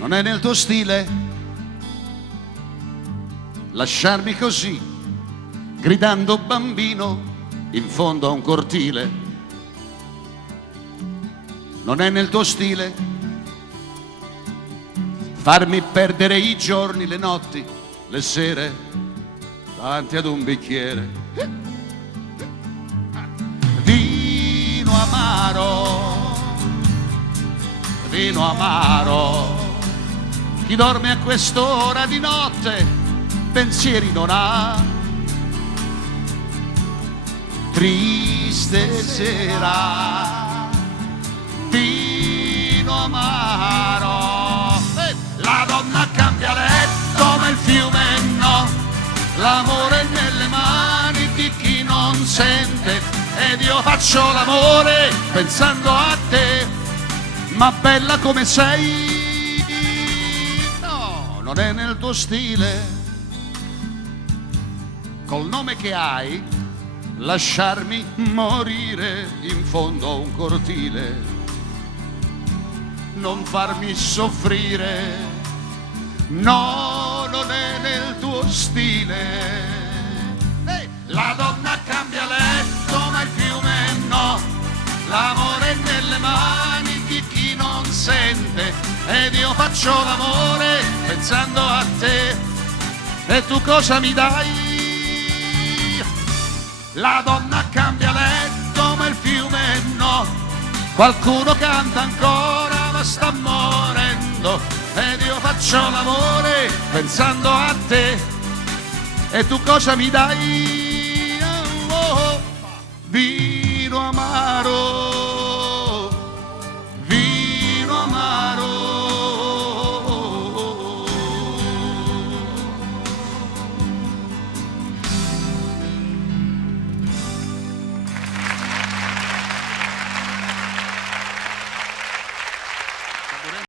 Non è nel tuo stile lasciarmi così, gridando bambino in fondo a un cortile. Non è nel tuo stile farmi perdere i giorni, le notti, le sere davanti ad un bicchiere. Vino amaro, vino amaro. Chi dorme a quest'ora di notte pensieri non ha. Triste sera, vino amaro. La donna cambia letto ma il fiume no. L'amore è nelle mani di chi non sente. Ed io faccio l'amore pensando a te. Ma bella come sei. Non è nel tuo stile, col nome che hai, lasciarmi morire in fondo a un cortile. Non farmi soffrire, no, non è nel tuo stile. La donna cambia letto ma il fiume no. L'amore è nelle mani di chi non sente. Ed io faccio l'amore pensando a te. E tu cosa mi dai? La donna cambia letto ma il fiume no. Qualcuno canta ancora ma sta morendo. Ed io faccio l'amore pensando a te. E tu cosa mi dai?